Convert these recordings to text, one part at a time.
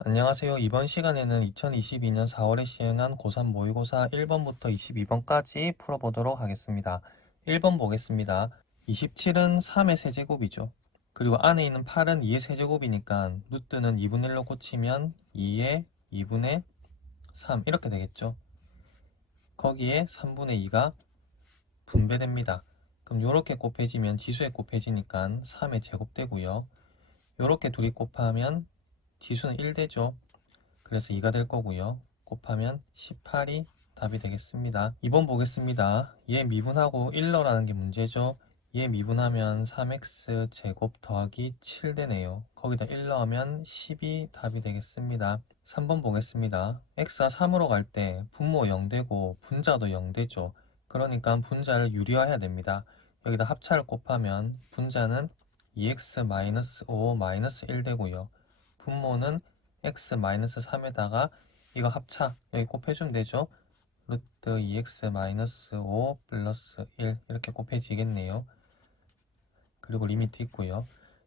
안녕하세요. 이번 시간에는 2022년 4월에 시행한 고3 모의고사 1번부터 22번까지 풀어보도록 하겠습니다. 1번 보겠습니다. 27은 3의 세제곱이죠. 그리고 안에 있는 8은 2의 세제곱이니까 루트는 2분의 1로 고치면 2의 2분의 3 이렇게 되겠죠. 거기에 3분의 2가 분배됩니다. 그럼 이렇게 곱해지면 지수에 곱해지니까 3의 제곱 되고요. 이렇게 둘이 곱하면 지수는 1 되죠. 그래서 2가 될 거고요. 곱하면 18이 답이 되겠습니다. 2번 보겠습니다. 얘 미분하고 1 넣으라는 게 문제죠. 얘 미분하면 3x 제곱 더하기 7 되네요. 거기다 1 넣으면 10이 답이 되겠습니다. 3번 보겠습니다. x가 3으로 갈 때 분모 0 되고 분자도 0 되죠. 그러니까 분자를 유리화해야 됩니다. 여기다 합차를 곱하면 분자는 2x-5-1 되고요. 분모는 x-3에다가 이거 합차 여기 곱해주면 되죠. 루트 2x-5 플러스 1 이렇게 곱해지겠네요. 그리고 리미트 있고요.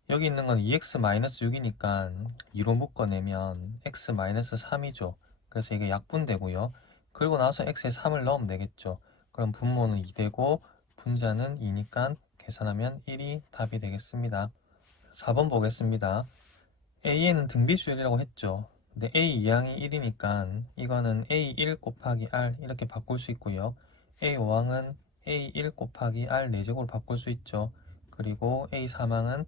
여기 있는 건 2x-6이니까 2로 묶어내면 x-3이죠. 그래서 이게 약분되고요. 그리고 나서 x에 3을 넣으면 되겠죠. 그럼 분모는 2 되고 분자는 2니까 계산하면 1이 답이 되겠습니다. 4번 보겠습니다. A에는 등비수열이라고 했죠. 근데 A 이항이 1이니까 이거는 A1 곱하기 R 이렇게 바꿀 수 있고요. A 5항은 A1 곱하기 R 4제곱으로 바꿀 수 있죠. 그리고 A 3항은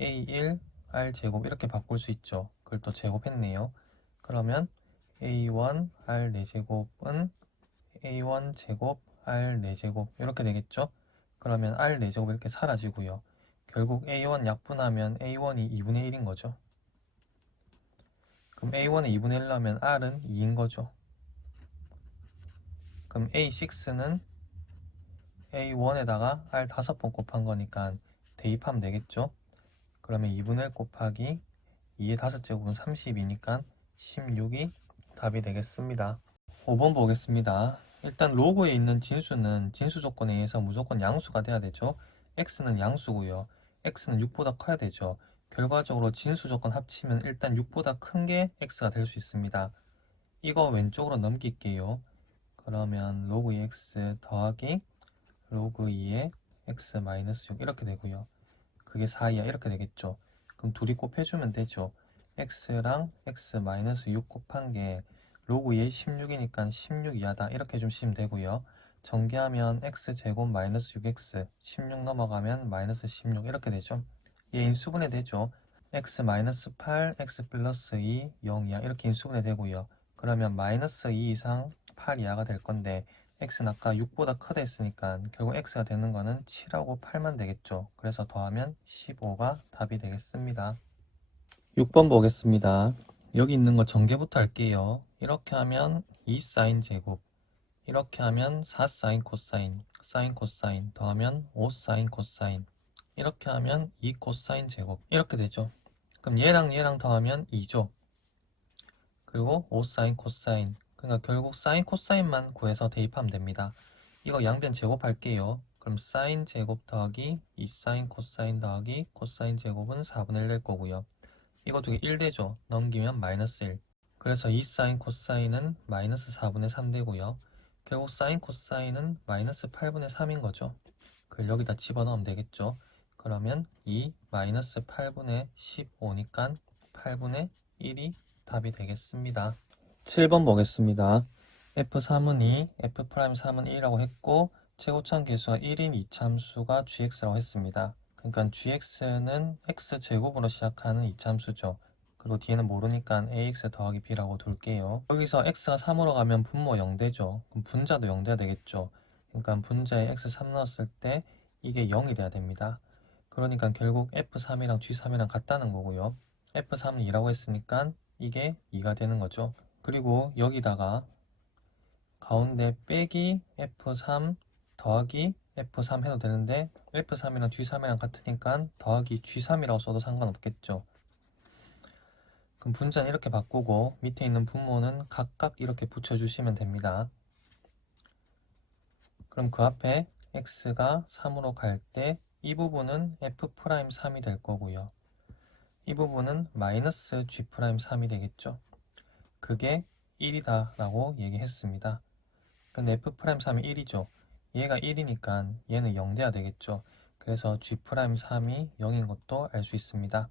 A1 R 제곱 이렇게 바꿀 수 있죠. 그걸 또 제곱했네요. 그러면 A1 R 4제곱은 A1 제곱 R 4제곱 이렇게 되겠죠. 그러면 R 4제곱 이렇게 사라지고요. 결국 A1 약분하면 A1이 2분의 1인 거죠. 그럼 A1은 2분의 1 하면 R은 2인 거죠. 그럼 A6는 A1에다가 R 5번 곱한 거니까 대입하면 되겠죠. 그러면 2분의 1 곱하기 2의 5제곱은 30이니까 16이 답이 되겠습니다. 5번 보겠습니다. 일단 로그에 있는 진수는 진수 조건에 의해서 무조건 양수가 돼야 되죠. x는 양수고요. x는 6보다 커야 되죠. 결과적으로 진수 조건 합치면 일단 6보다 큰 게 x가 될 수 있습니다. 이거 왼쪽으로 넘길게요. 그러면 로그 2x 더하기 로그 2의 x 마이너스 6 이렇게 되고요. 그게 4이야 이렇게 되겠죠. 그럼 둘이 곱해주면 되죠. x랑 x 마이너스 6 곱한 게 로그 2의 16이니까 16 이하다 이렇게 해주시면 되고요. 전개하면 x제곱 마이너스 6x 16 넘어가면 마이너스 16 이렇게 되죠. 얘 인수분해 되죠. x 마이너스 8 x 플러스 2 0 이하 이렇게 인수분해 되고요. 그러면 마이너스 2 이상 8 이하가 될 건데 x는 아까 6보다 크다 했으니까 결국 x가 되는 거는 7하고 8만 되겠죠. 그래서 더하면 15가 답이 되겠습니다. 6번 보겠습니다. 여기 있는 거 전개부터 할게요. 이렇게 하면 2사인 제곱, 이렇게 하면 4사인 코사인, 사인 코사인 더하면 5사인 코사인, 이렇게 하면 2코사인 제곱 이렇게 되죠. 그럼 얘랑 더하면 2죠. 그리고 5사인 코사인, 그러니까 결국 사인 코사인만 구해서 대입하면 됩니다. 이거 양변 제곱할게요. 그럼 사인 제곱 더하기 2사인 코사인 더하기 코사인 제곱은 4분의 1 될 거고요. 이거 두 개 1 되죠. 넘기면 마이너스 1. 그래서 2사인 코사인은 마이너스 4분의 3 되고요. 결국 사인 코사인은 마이너스 8분의 3인 거죠. 그걸 여기다 집어넣으면 되겠죠. 그러면 2 마이너스 8분의 15니까 8분의 1이 답이 되겠습니다. 7번 보겠습니다. F3은 2, F'3은 1이라고 했고 최고참 계수가 1인 이참수가 gx라고 했습니다. 그러니까 gx는 x제곱으로 시작하는 이참수죠. 그리고 뒤에는 모르니까 ax 더하기 b라고 둘게요. 여기서 x가 3으로 가면 분모 0 되죠. 그럼 분자도 0 돼야 되겠죠. 그러니까 분자에 x3 넣었을 때 이게 0이 돼야 됩니다. 그러니까 결국 F3이랑 G3이랑 같다는 거고요. F3은 2라고 했으니까 이게 2가 되는 거죠. 그리고 여기다가 가운데 빼기 F3 더하기 F3 해도 되는데 F3이랑 G3이랑 같으니까 더하기 G3이라고 써도 상관없겠죠. 그럼 분자는 이렇게 바꾸고 밑에 있는 분모는 각각 이렇게 붙여주시면 됩니다. 그럼 그 앞에 x가 3으로 갈 때 이 부분은 F'3이 될 거고요. 이 부분은 마이너스 G'3이 되겠죠. 그게 1이다 라고 얘기했습니다. 근데 F'3이 1이죠. 얘가 1이니까 얘는 0 돼야 되겠죠. 그래서 G'3이 0인 것도 알 수 있습니다.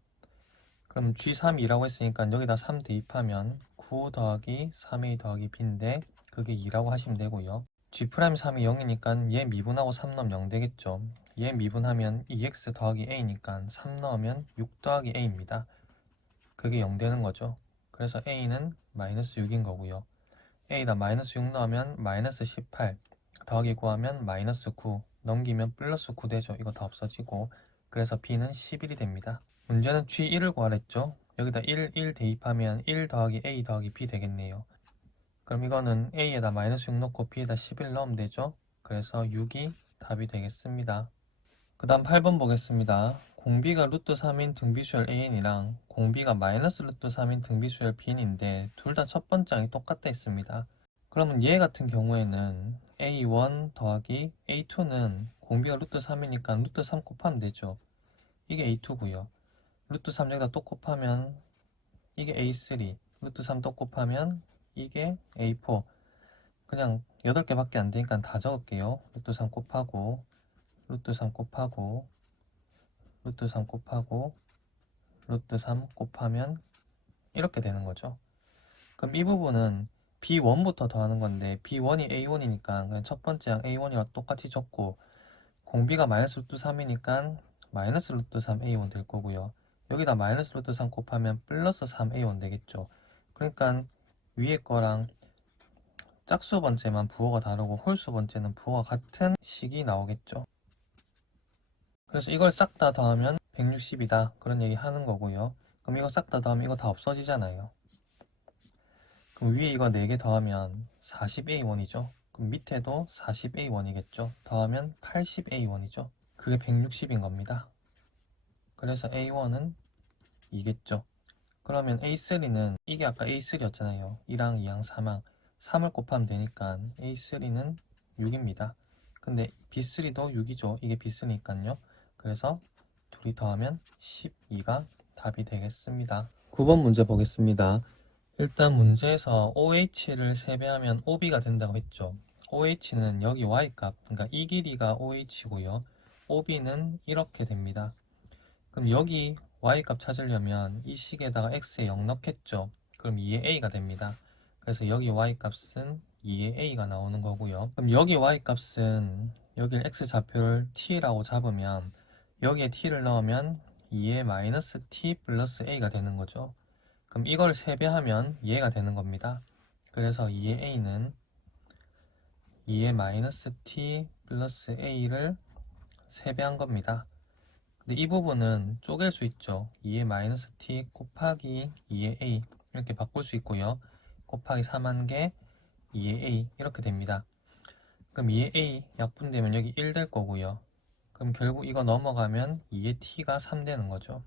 그럼 G3이라고 했으니까 여기다 3 대입하면 9 더하기 3a 더하기 b인데 그게 2라고 하시면 되고요. G'3이 0이니까 얘 미분하고 3 넣으면 0 되겠죠. 얘 미분하면 2x 더하기 a니까 3 넣으면 6 더하기 a입니다. 그게 0 되는 거죠. 그래서 a는 마이너스 6인 거고요. a에다 마이너스 6 넣으면 마이너스 18 더하기 9하면 마이너스 9 넘기면 플러스 9 되죠. 이거 다 없어지고 그래서 b는 11이 됩니다. 문제는 G1을 구하랬죠. 여기다 1 대입하면 1 더하기 a 더하기 b 되겠네요. 그럼 이거는 a에다 마이너스 6 넣고 b에다 11 넣으면 되죠. 그래서 6이 답이 되겠습니다. 그 다음 8번 보겠습니다. 공비가 루트 3인 등비수열 an이랑 공비가 마이너스 루트 3인 등비수열 bn인데 둘 다 첫 번째 항이 똑같다 했습니다. 그러면 얘 같은 경우에는 a1 더하기 a2는 공비가 루트 3이니까 루트 3 곱하면 되죠. 이게 a2고요. 루트 3 여기다 또 곱하면 이게 a3, 루트 3 또 곱하면 이게 a4. 그냥 8개밖에 안 되니까 다 적을게요. 루트 3 곱하고 루트 3 곱하고 루트 3 곱하고 루트 3 곱하면 이렇게 되는 거죠. 그럼 이 부분은 b1부터 더하는 건데 b1이 a1이니까 그냥 첫 번째 항 a1이랑 똑같이 적고 공비가 마이너스 루트 3이니까 마이너스 루트 3a1 될 거고요. 여기다 마이너스 루트 3 곱하면 플러스 3a1 되겠죠. 그러니까 위에 거랑 짝수 번째만 부호가 다르고 홀수 번째는 부호가 같은 식이 나오겠죠. 그래서 이걸 싹 다 더하면 160이다 그런 얘기 하는 거고요. 그럼 이거 싹 다 더하면 이거 다 없어지잖아요. 그럼 위에 이거 4개 더하면 40a1이죠. 그럼 밑에도 40a1이겠죠. 더하면 80a1이죠. 그게 160인 겁니다. 그래서 a1은 2겠죠. 그러면 a3는 이게 아까 a3였잖아요. 1항, 2항, 3항 3을 곱하면 되니까 a3는 6입니다. 근데 b3도 6이죠. 이게 b3니까요. 그래서 둘이 더하면 12가 답이 되겠습니다. 9번 문제 보겠습니다. 일단 문제에서 OH를 3배하면 OB가 된다고 했죠. OH는 여기 Y값, 그러니까 이 길이가 OH고요. OB는 이렇게 됩니다. 그럼 여기 Y값 찾으려면 이 식에다가 X에 0 넣겠죠. 그럼 2의 A가 됩니다. 그래서 여기 Y값은 2의 A가 나오는 거고요. 그럼 여기 Y값은 여기를 X좌표를 T라고 잡으면 여기에 T를 넣으면 2의 마이너스 T 플러스 A가 되는 거죠. 그럼 이걸 3배하면 얘가 되는 겁니다. 그래서 2의 a는 2의 마이너스 t 플러스 a를 3배한 겁니다. 근데 이 부분은 쪼갤 수 있죠. 2의 마이너스 t 곱하기 2의 a 이렇게 바꿀 수 있고요. 곱하기 3한 개 2의 a 이렇게 됩니다. 그럼 2의 a 약분되면 여기 1 될 거고요. 그럼 결국 이거 넘어가면 2의 t가 3 되는 거죠.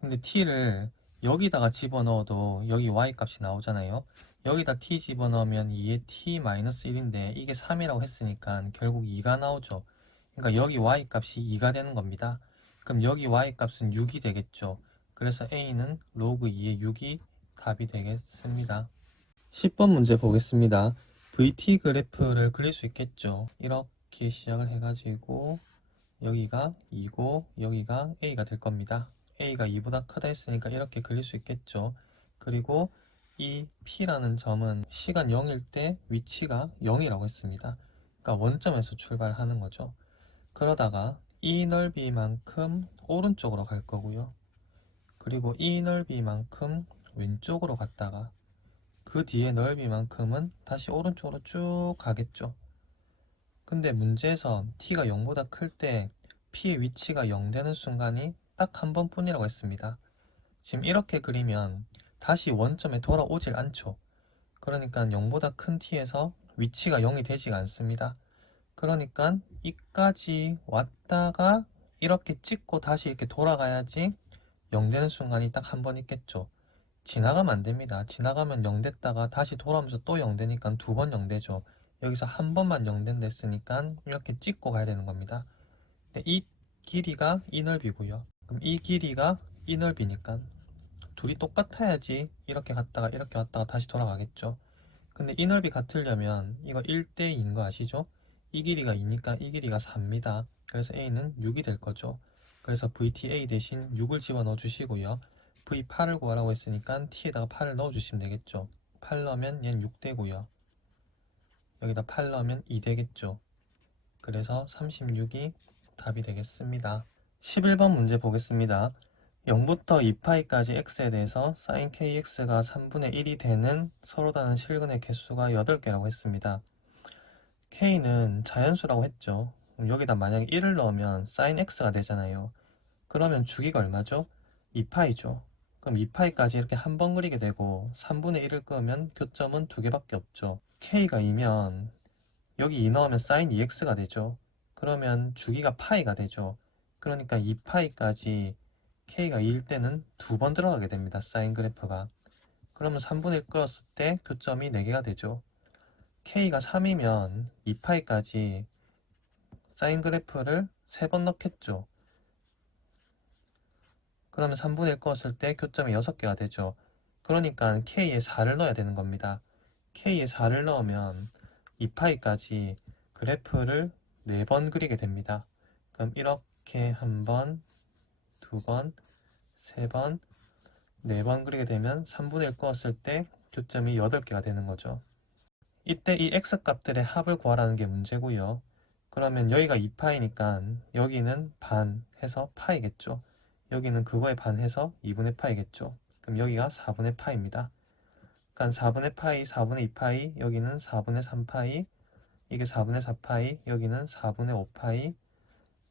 근데 t를 여기다가 집어넣어도 여기 y값이 나오잖아요. 여기다 t 집어넣으면 2의 t-1인데 이게 3이라고 했으니까 결국 2가 나오죠. 그러니까 여기 y값이 2가 되는 겁니다. 그럼 여기 y값은 6이 되겠죠. 그래서 a는 로그 2의 6이 답이 되겠습니다. 10번 문제 보겠습니다. VT 그래프를 그릴 수 있겠죠. 이렇게 시작을 해가지고 여기가 2고 여기가 a가 될 겁니다. a가 2보다 크다 했으니까 이렇게 그릴 수 있겠죠. 그리고 이 p라는 점은 시간 0일 때 위치가 0이라고 했습니다. 그러니까 원점에서 출발하는 거죠. 그러다가 이 넓이만큼 오른쪽으로 갈 거고요. 그리고 이 넓이만큼 왼쪽으로 갔다가 그 뒤에 넓이만큼은 다시 오른쪽으로 쭉 가겠죠. 근데 문제에서 t가 0보다 클 때 p의 위치가 0 되는 순간이 딱 한 번뿐이라고 했습니다. 지금 이렇게 그리면 다시 원점에 돌아오질 않죠. 그러니까 0보다 큰 t에서 위치가 0이 되지가 않습니다. 그러니까 이까지 왔다가 이렇게 찍고 다시 이렇게 돌아가야지 0 되는 순간이 딱 한 번 있겠죠. 지나가면 안 됩니다. 지나가면 0 됐다가 다시 돌아오면서 또 0 되니까 2번 0 되죠. 여기서 한 번만 0 된다 했으니까 이렇게 찍고 가야 되는 겁니다. 이 길이가 이 넓이고요. 그럼 이 길이가 이 넓이니까 둘이 똑같아야지 이렇게 갔다가 이렇게 왔다가 다시 돌아가겠죠. 근데 이 넓이 같으려면 이거 1대2인 거 아시죠? 이 길이가 2니까 이 길이가 4입니다. 그래서 A는 6이 될 거죠. 그래서 VTA 대신 6을 집어넣어 주시고요. V8을 구하라고 했으니까 T에다가 8을 넣어 주시면 되겠죠. 8 넣으면 얘는 6 되고요. 여기다 8 넣으면 2 되겠죠. 그래서 36이 답이 되겠습니다. 11번 문제 보겠습니다. 0부터 2파이까지 x에 대해서 sin kx가 3분의 1이 되는 서로 다른 실근의 개수가 8개라고 했습니다. k는 자연수라고 했죠. 그럼 여기다 만약에 1을 넣으면 sin x가 되잖아요. 그러면 주기가 얼마죠? 2파이죠. 그럼 2파이까지 이렇게 한 번 그리게 되고 3분의 1을 끄면 교점은 2개밖에 없죠. k가 2면 여기 2 넣으면 sin 2x가 되죠. 그러면 주기가 파이가 되죠. 그러니까 2파이까지 k가 2일 때는 2번 들어가게 됩니다. 사인 그래프가. 그러면 3분의 1 끌었을 때 교점이 4개가 되죠. k가 3이면 2파이까지 사인 그래프를 3번 넣겠죠. 그러면 3분의 1 끌었을 때 교점이 6개가 되죠. 그러니까 k에 4를 넣어야 되는 겁니다. k에 4를 넣으면 2파이까지 그래프를 4번 그리게 됩니다. 그럼 이렇게 한 번, 두 번, 세 번, 4번 그리게 되면 3분의 1 끄었을 때 교점이 8개가 되는 거죠. 이때 이 x값들의 합을 구하라는 게 문제고요. 그러면 여기가 2파이니까 여기는 반 해서 파이겠죠. 여기는 그거에 반 해서 2분의 파이겠죠. 그럼 여기가 4분의 파이입니다. 그러니까 4분의 파이, 4분의 2파이, 여기는 4분의 3파이, 이게 4분의 4파이, 여기는 4분의 5파이,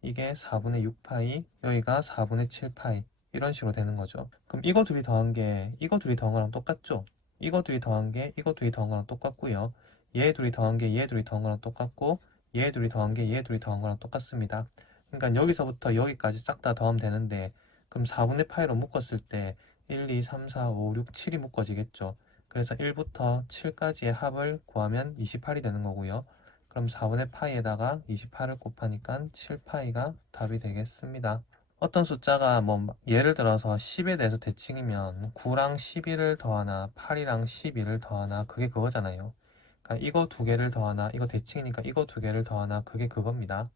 이게 4분의 6파이, 여기가 4분의 7파이 이런 식으로 되는 거죠. 그럼 이거 둘이 더한 게 이거 둘이 더한 거랑 똑같죠? 이거 둘이 더한 게 이거 둘이 더한 거랑 똑같고요. 얘 둘이 더한 게 얘 둘이 더한 거랑 똑같고 얘 둘이 더한 게 얘 둘이 더한 거랑 똑같습니다. 그러니까 여기서부터 여기까지 싹 다 더하면 되는데 그럼 4분의 파이로 묶었을 때 1, 2, 3, 4, 5, 6, 7이 묶어지겠죠. 그래서 1부터 7까지의 합을 구하면 28이 되는 거고요. 그럼 4분의 파이에다가 28을 곱하니까 7파이가 답이 되겠습니다. 어떤 숫자가 뭐 예를 들어서 10에 대해서 대칭이면 9랑 11을 더하나 8이랑 12를 더하나 그게 그거잖아요. 그러니까 이거 두 개를 더하나 이거 대칭이니까 이거 두 개를 더하나 그게 그겁니다.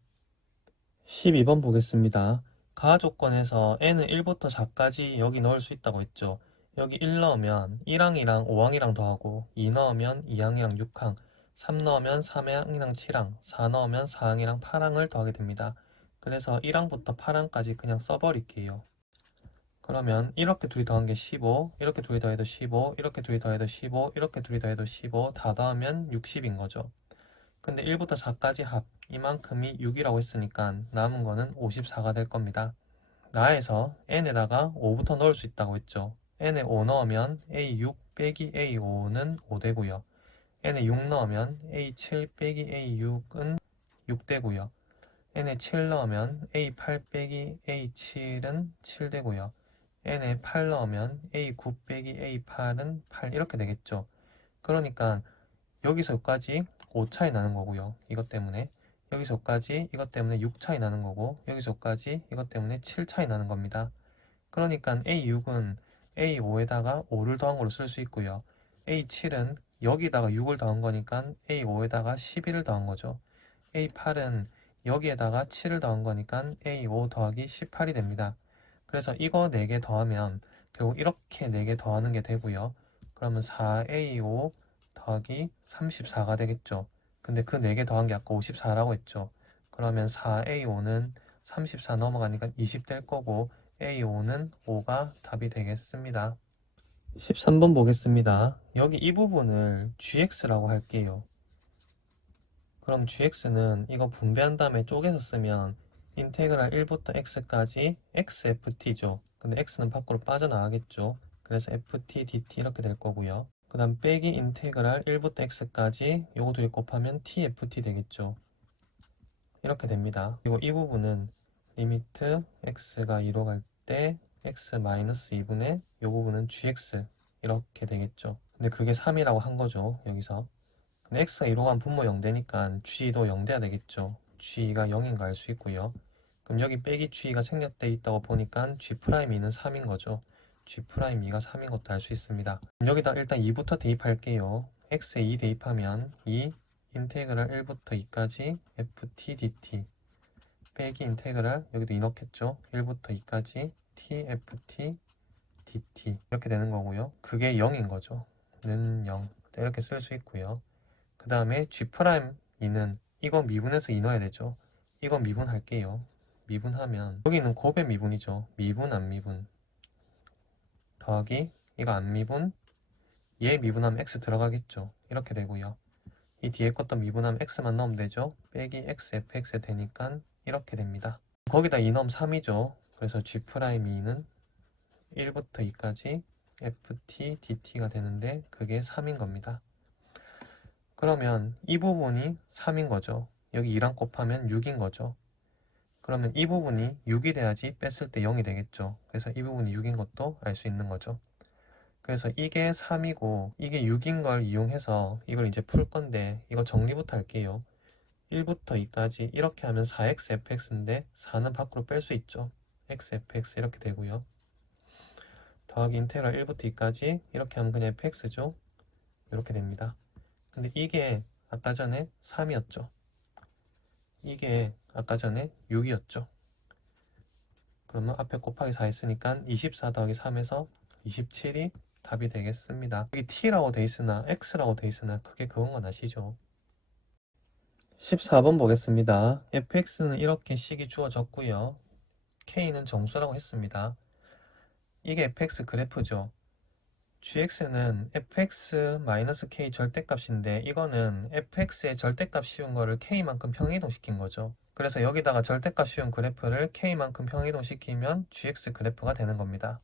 12번 보겠습니다. 가하 조건에서 n은 1부터 4까지 여기 넣을 수 있다고 했죠. 여기 1 넣으면 1항이랑 5항이랑 더하고 2 넣으면 2항이랑 6항 3 넣으면 3항이랑 7항 4 넣으면 4항이랑 8항을 더하게 됩니다. 그래서 1항부터 8항까지 그냥 써버릴게요. 그러면 이렇게 둘이 더한 게 15, 이렇게 둘이 더해도 15, 이렇게 둘이 더해도 15, 이렇게 둘이 더해도 15 다 더하면 60인 거죠. 근데 1부터 4까지 합 이만큼이 6이라고 했으니까 남은 거는 54가 될 겁니다. 나에서 n에다가 5부터 넣을 수 있다고 했죠. n에 5 넣으면 a6 빼기 a5는 5 되고요. n에 6 넣으면 a7 빼기 a6은 6 되고요. n에 7 넣으면 a8 빼기 a7은 7 되고요. n에 8 넣으면 a9 빼기 a8은 8 이렇게 되겠죠. 그러니까 여기서 여기까지 5 차이 나는 거고요. 이것 때문에 여기서 여기까지 이것 때문에 6 차이 나는 거고 여기서 여기까지 이것 때문에 7 차이 나는 겁니다. 그러니까 A6은 A5에다가 5를 더한 걸로 쓸 수 있고요. A7은 여기다가 6을 더한 거니까 A5에다가 11을 더한 거죠. A8은 여기에다가 7을 더한 거니까 A5 더하기 18이 됩니다. 그래서 이거 4개 더하면 결국 이렇게 4개 더하는 게 되고요. 그러면 4A5 더하기 34가 되겠죠. 근데 그 4개 더한 게 아까 54라고 했죠. 그러면 4A5는 34 넘어가니까 20 될 거고 A5는 5가 답이 되겠습니다. 13번 보겠습니다. 여기 이 부분을 GX라고 할게요. 그럼 gx는 이거 분배한 다음에 쪼개서 쓰면 인테그랄 1부터 x까지 xft죠. 근데 x는 밖으로 빠져나가겠죠. 그래서 ft dt 이렇게 될 거고요. 그 다음 빼기 인테그랄 1부터 x까지 요거 둘이 곱하면 tft 되겠죠. 이렇게 됩니다. 그리고 이 부분은 리미트 x가 2로 갈 때 x-2분의 요 부분은 gx 이렇게 되겠죠. 근데 그게 3이라고 한 거죠. 여기서. 근데 x가 2로 가면 분모 0되니까 g도 0 돼야 되겠죠. g가 0인 거 알 수 있고요. 그럼 여기 빼기 G가 생략되어 있다고 보니까 G'2는 3인 거죠. G'2가 3인 것도 알 수 있습니다. 여기다 일단 2부터 대입할게요. x에 2 대입하면 2 인테그랄 1부터 2까지 ft dt 빼기 인테그랄 여기도 2 넣겠죠. 1부터 2까지 tft dt 이렇게 되는 거고요. 그게 0인 거죠. 는 0 이렇게 쓸 수 있고요. 그 다음에 G'2는 이거 미분해서 2 넣어야 되죠. 이건 미분할게요. 미분하면 여기는 곱의 미분이죠. 미분 안 미분 더하기 이거 안 미분 얘 미분하면 x 들어가겠죠. 이렇게 되고요. 이 뒤에 것도 미분하면 x만 넣으면 되죠. 빼기 x fx 되니까 이렇게 됩니다. 거기다 2 넣으면 3이죠. 그래서 G'2는 1부터 2까지 ft dt가 되는데 그게 3인 겁니다. 그러면 이 부분이 3인 거죠. 여기 2랑 곱하면 6인 거죠. 그러면 이 부분이 6이 돼야지 뺐을 때 0이 되겠죠. 그래서 이 부분이 6인 것도 알 수 있는 거죠. 그래서 이게 3이고 이게 6인 걸 이용해서 이걸 이제 풀 건데 이거 정리부터 할게요. 1부터 2까지 이렇게 하면 4x fx인데 4는 밖으로 뺄 수 있죠. x fx 이렇게 되고요. 더하기 인테그랄 1부터 2까지 이렇게 하면 그냥 fx죠. 이렇게 됩니다. 근데 이게 아까 전에 3이었죠. 이게 아까 전에 6이었죠. 그러면 앞에 곱하기 4 했으니까 24 더하기 3에서 27이 답이 되겠습니다. 여기 t라고 돼 있으나 x라고 돼 있으나 그게 그건 건 아시죠? 14번 보겠습니다. fx는 이렇게 식이 주어졌고요. k는 정수라고 했습니다. 이게 fx 그래프죠. gx는 fx-k 절대값인데 이거는 fx의 절대값 씌운 거를 k만큼 평이동 시킨 거죠. 그래서 여기다가 절대값 씌운 그래프를 k만큼 평이동 시키면 gx 그래프가 되는 겁니다.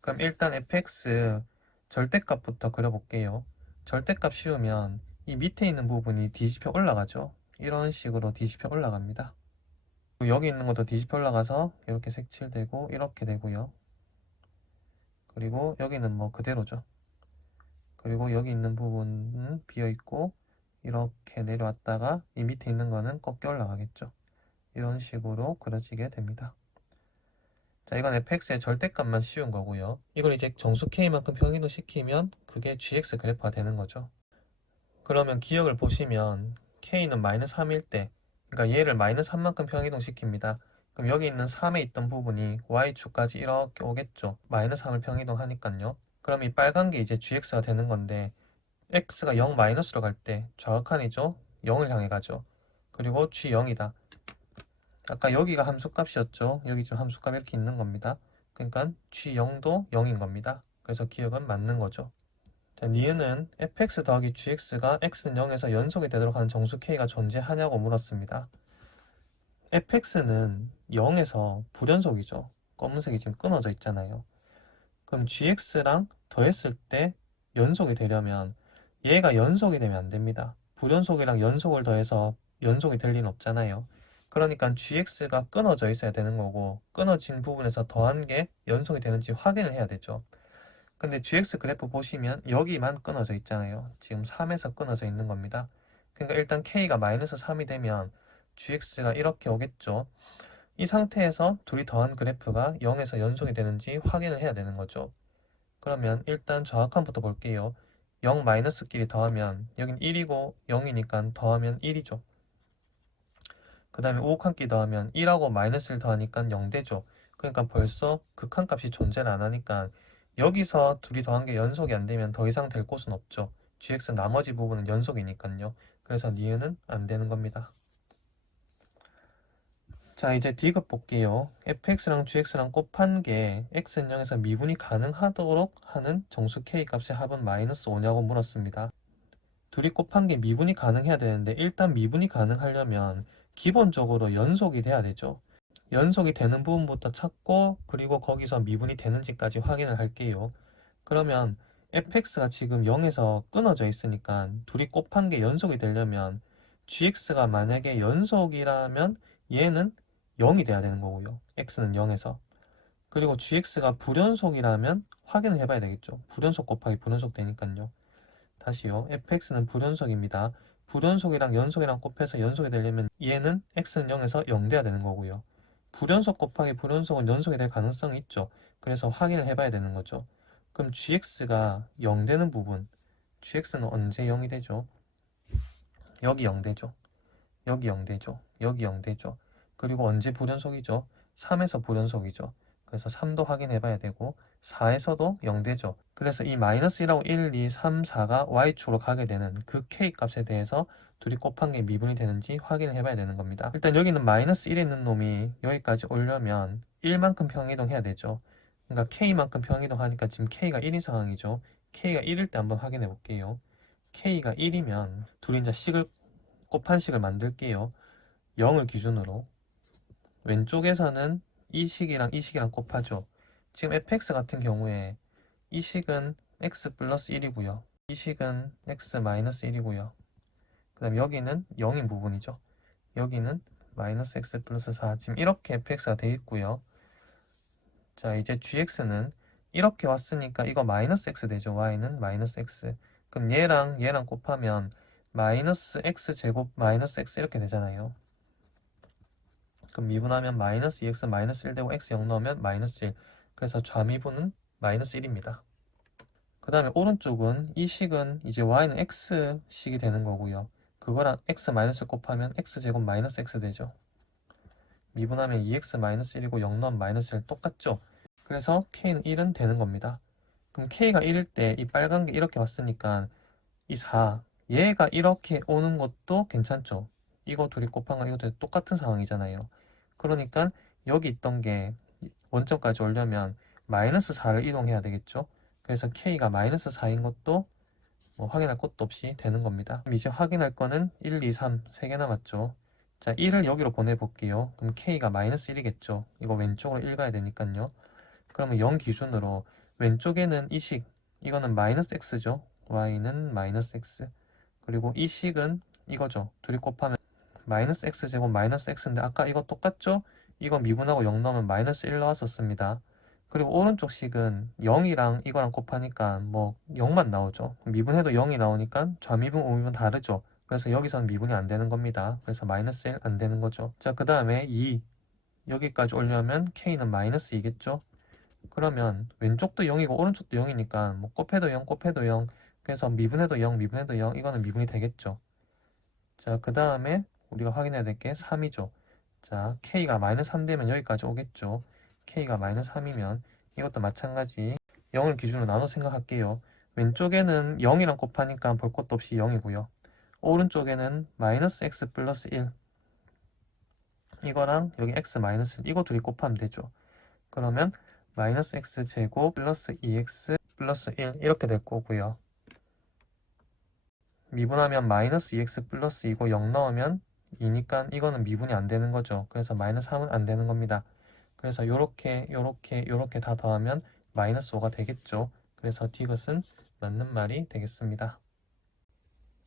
그럼 일단 fx 절대값부터 그려볼게요. 절대값 씌우면 이 밑에 있는 부분이 뒤집혀 올라가죠. 이런 식으로 뒤집혀 올라갑니다. 여기 있는 것도 뒤집혀 올라가서 이렇게 색칠되고 이렇게 되고요. 그리고 여기는 뭐 그대로죠. 그리고 여기 있는 부분은 비어있고 이렇게 내려왔다가 이 밑에 있는 거는 꺾여 올라가겠죠. 이런 식으로 그려지게 됩니다. 자, 이건 fx의 절대값만 씌운 거고요. 이걸 이제 정수 k만큼 평이동 시키면 그게 gx 그래프가 되는 거죠. 그러면 기억을 보시면 k는 마이너스 3일 때, 그러니까 얘를 마이너스 3만큼 평이동 시킵니다. 그럼 여기 있는 3에 있던 부분이 y축까지 이렇게 오겠죠. 마이너스 3을 평이동 하니까요. 그럼 이 빨간 게 이제 gx가 되는 건데 x가 0 마이너스로 갈 때 좌극한이죠. 0을 향해 가죠. 그리고 g0이다. 아까 여기가 함수값이었죠. 여기 지금 함수값 이렇게 있는 겁니다. 그러니까 g0도 0인 겁니다. 그래서 기억은 맞는 거죠. 자, 니은은 fx 더하기 gx가 x는 0에서 연속이 되도록 하는 정수 k가 존재하냐고 물었습니다. fx는 0에서 불연속이죠. 검은색이 지금 끊어져 있잖아요. 그럼 gx랑 더했을 때 연속이 되려면 얘가 연속이 되면 안 됩니다. 불연속이랑 연속을 더해서 연속이 될 리는 없잖아요. 그러니까 gx가 끊어져 있어야 되는 거고 끊어진 부분에서 더한 게 연속이 되는지 확인을 해야 되죠. 근데 gx 그래프 보시면 여기만 끊어져 있잖아요. 지금 3에서 끊어져 있는 겁니다. 그러니까 일단 k가 마이너스 3이 되면 gx가 이렇게 오겠죠. 이 상태에서 둘이 더한 그래프가 0에서 연속이 되는지 확인을 해야 되는 거죠. 그러면 일단 좌극한부터 볼게요. 0 마이너스끼리 더하면 여긴 1이고 0이니까 더하면 1이죠. 그 다음에 우극한끼리 더하면 1하고 마이너스를 더하니까 0 되죠. 그러니까 벌써 극한값이 존재를 안 하니까 여기서 둘이 더한 게 연속이 안 되면 더 이상 될 곳은 없죠. gx 나머지 부분은 연속이니까요. 그래서 니은은 안 되는 겁니다. 자, 이제 D급 볼게요. fx랑 gx랑 곱한 게 x는 0에서 미분이 가능하도록 하는 정수 k 값의 합은 마이너스 5냐고 물었습니다. 둘이 곱한 게 미분이 가능해야 되는데 일단 미분이 가능하려면 기본적으로 연속이 돼야 되죠. 연속이 되는 부분부터 찾고 그리고 거기서 미분이 되는지까지 확인을 할게요. 그러면 fx가 지금 0에서 끊어져 있으니까 둘이 곱한 게 연속이 되려면 gx가 만약에 연속이라면 얘는 0이 돼야 되는 거고요. x는 0에서. 그리고 gx가 불연속이라면 확인을 해봐야 되겠죠. 불연속 곱하기 불연속 되니까요. 다시요. fx는 불연속입니다. 불연속이랑 연속이랑 곱해서 연속이 되려면 얘는 x는 0에서 0 돼야 되는 거고요. 불연속 곱하기 불연속은 연속이 될 가능성이 있죠. 그래서 확인을 해봐야 되는 거죠. 그럼 gx가 0 되는 부분, gx는 언제 0이 되죠? 여기 0 되죠. 여기 0 되죠. 여기 0 되죠. 그리고 언제 불연속이죠? 3에서 불연속이죠. 그래서 3도 확인해 봐야 되고 4에서도 0 되죠. 그래서 이 마이너스 1하고 1, 2, 3, 4가 y축으로 가게 되는 그 k 값에 대해서 둘이 곱한 게 미분이 되는지 확인을 해봐야 되는 겁니다. 일단 여기는 마이너스 1에 있는 놈이 여기까지 오려면 1만큼 평이동해야 되죠. 그러니까 k만큼 평이동하니까 지금 k가 1인 상황이죠. k가 1일 때 한번 확인해 볼게요. k가 1이면 둘이 이제 식을 곱한 식을 만들게요. 0을 기준으로 왼쪽에서는 이 식이랑 이 식이랑 곱하죠. 지금 fx 같은 경우에 이 식은 x 플러스 1이고요. 이 식은 x 마이너스 1이고요. 그 다음 여기는 0인 부분이죠. 여기는 마이너스 x 플러스 4. 지금 이렇게 fx가 되어 있고요. 자, 이제 gx는 이렇게 왔으니까 이거 마이너스 x 되죠. y는 마이너스 x. 그럼 얘랑 곱하면 마이너스 x 제곱 마이너스 x 이렇게 되잖아요. 그럼 미분하면 마이너스 2x 마이너스 1 되고 x 0 넣으면 마이너스 1. 그래서 좌미분은 마이너스 1입니다. 그 다음에 오른쪽은 이 식은 이제 y는 x식이 되는 거고요. 그거랑 x 마이너스 곱하면 x제곱 마이너스 x 되죠. 미분하면 2x 마이너스 1이고 0 넣으면 마이너스 1 똑같죠. 그래서 k는 1은 되는 겁니다. 그럼 k가 1일 때 이 빨간 게 이렇게 왔으니까 이 4, 얘가 이렇게 오는 것도 괜찮죠. 이거 둘이 곱한 거 이것도 똑같은 상황이잖아요. 그러니까 여기 있던 게 원점까지 오려면 마이너스 4를 이동해야 되겠죠. 그래서 k가 마이너스 4인 것도 뭐 확인할 것도 없이 되는 겁니다. 그럼 이제 확인할 거는 1, 2, 3, 3개 남았죠. 자, 1을 여기로 보내볼게요. 그럼 k가 마이너스 1이겠죠. 이거 왼쪽으로 읽어야 되니까요. 그러면 0 기준으로 왼쪽에는 이 식, 이거는 마이너스 x죠. y는 마이너스 x. 그리고 이 식은 이거죠. 둘이 곱하면 마이너스 x제곱 마이너스 x인데 아까 이거 똑같죠? 이거 미분하고 0 넣으면 마이너스 1 나왔었습니다. 그리고 오른쪽 식은 0이랑 이거랑 곱하니까 뭐 0만 나오죠. 미분해도 0이 나오니까 좌미분, 우미분 다르죠. 그래서 여기서는 미분이 안 되는 겁니다. 그래서 마이너스 1 안 되는 거죠. 자, 그 다음에 2 여기까지 오려면 k는 마이너스 2겠죠. 그러면 왼쪽도 0이고 오른쪽도 0이니까 뭐 곱해도 0, 곱해도 0. 그래서 미분해도 0, 미분해도 0. 이거는 미분이 되겠죠. 자, 그 다음에 우리가 확인해야 될 게 3이죠. 자, k가 마이너스 3 되면 여기까지 오겠죠. k가 마이너스 3이면 이것도 마찬가지 0을 기준으로 나눠 생각할게요. 왼쪽에는 0이랑 곱하니까 볼 것도 없이 0이고요. 오른쪽에는 마이너스 x 플러스 1 이거랑 여기 x 마이너스 1 이거 둘이 곱하면 되죠. 그러면 마이너스 x 제곱 플러스 2x 플러스 1 이렇게 될 거고요. 미분하면 마이너스 2x 플러스 2고 0 넣으면 2니까 이거는 미분이 안 되는 거죠. 그래서 마이너스 3은 안 되는 겁니다. 그래서 요렇게 다 더하면 마이너스 5가 되겠죠. 그래서 디귿은 맞는 말이 되겠습니다.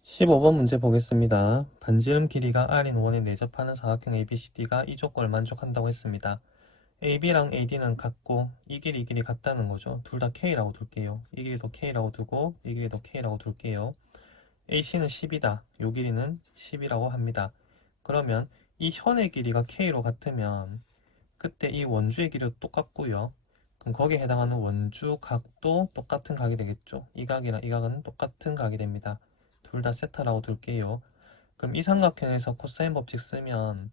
15번 문제 보겠습니다. 반지름 길이가 r인 원에 내접하는 사각형 ABCD가 이 조건을 만족한다고 했습니다. AB랑 AD는 같고 이 길이 같다는 거죠. 둘 다 K라고 둘게요. 이 길이도 K라고 두고 이 길이도 K라고 둘게요. AC는 10이다. 요 길이는 10이라고 합니다. 그러면 이 현의 길이가 K로 같으면 그때 이 원주의 길이도 똑같고요. 그럼 거기에 해당하는 원주 각도 똑같은 각이 되겠죠. 이 각이랑 이 각은 똑같은 각이 됩니다. 둘 다 세타라고 둘게요. 그럼 이 삼각형에서 코사인 법칙 쓰면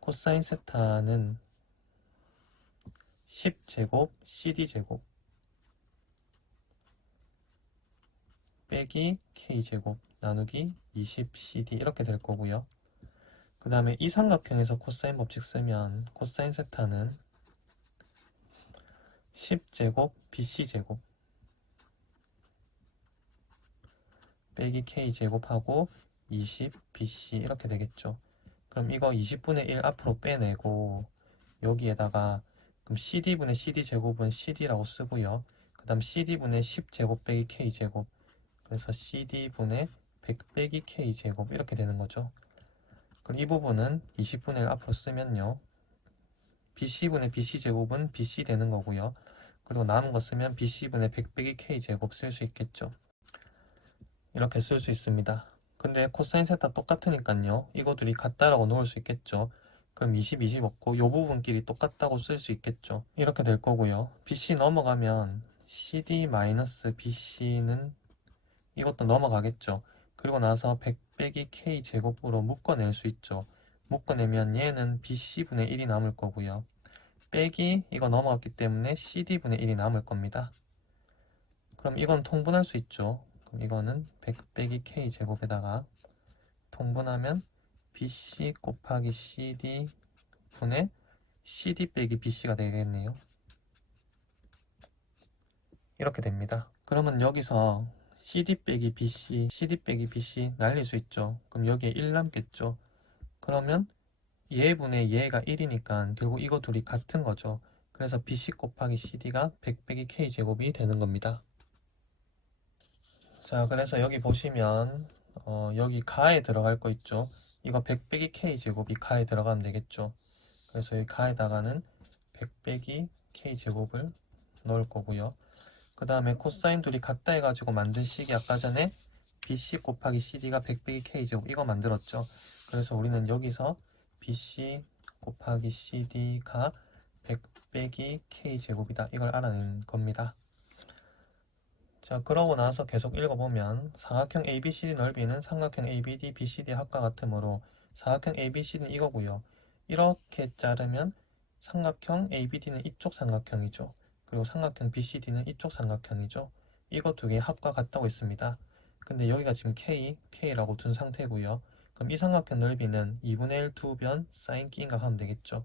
코사인 세타는 10제곱 CD제곱 빼기 K제곱 나누기 20CD 이렇게 될 거고요. 그 다음에 이 삼각형에서 코사인 법칙 쓰면 코사인 세타는 10제곱 BC제곱 빼기 K제곱하고 20BC 이렇게 되겠죠. 그럼 이거 20분의 1 앞으로 빼내고 여기에다가 그럼 CD분의 CD제곱은 CD라고 쓰고요. 그 다음 CD분의 10제곱 빼기 K제곱 그래서 CD분의 100 빼기 K제곱 이렇게 되는 거죠. 그럼 이 부분은 20분의 1 앞으로 쓰면요. BC분의 BC제곱은 BC 되는 거고요. 그리고 남은 거 쓰면 BC분의 100 빼기 K제곱 쓸 수 있겠죠. 이렇게 쓸 수 있습니다. 근데 코사인 세타 똑같으니까요. 이거들이 같다라고 놓을 수 있겠죠. 그럼 20, 20 없고 요 부분끼리 똑같다고 쓸 수 있겠죠. 이렇게 될 거고요. BC 넘어가면 CD-BC는 이것도 넘어가겠죠. 그리고 나서 100 빼기 K 제곱으로 묶어낼 수 있죠. 묶어내면 얘는 BC분의 1이 남을 거고요. 빼기 이거 넘어갔기 때문에 CD분의 1이 남을 겁니다. 그럼 이건 통분할 수 있죠. 그럼 이거는 100 빼기 K 제곱에다가 통분하면 BC 곱하기 CD 분의 CD 빼기 BC가 되겠네요. 이렇게 됩니다. 그러면 여기서 CD 빼기 BC, CD 빼기 BC 날릴 수 있죠. 그럼 여기에 1 남겠죠. 그러면 얘분의 얘가 1이니까 결국 이거 둘이 같은 거죠. 그래서 BC 곱하기 CD가 100 빼기 K 제곱이 되는 겁니다. 자, 그래서 여기 보시면 여기 가에 들어갈 거 있죠. 이거 100 빼기 K 제곱이 가에 들어가면 되겠죠. 그래서 여기 가에다가는 100 빼기 K 제곱을 넣을 거고요. 그 다음에 코사인 둘이 같다 해가지고 만든 식이 아까 전에 BC 곱하기 CD가 100 빼기 K제곱 이거 만들었죠. 그래서 우리는 여기서 BC 곱하기 CD가 100 빼기 K제곱이다. 이걸 알아낸 겁니다. 자, 그러고 나서 계속 읽어보면 삼각형 ABCD 넓이는 삼각형 ABD, BCD의 합과 같으므로 사각형 ABCD는 이거고요. 이렇게 자르면 삼각형 ABD는 이쪽 삼각형이죠. 그리고 삼각형 BCD는 이쪽 삼각형이죠. 이거 두 개의 합과 같다고 했습니다. 근데 여기가 지금 K라고 둔 상태고요. 그럼 이 삼각형 넓이는 2분의 1 2변 사인 K인가 하면 되겠죠.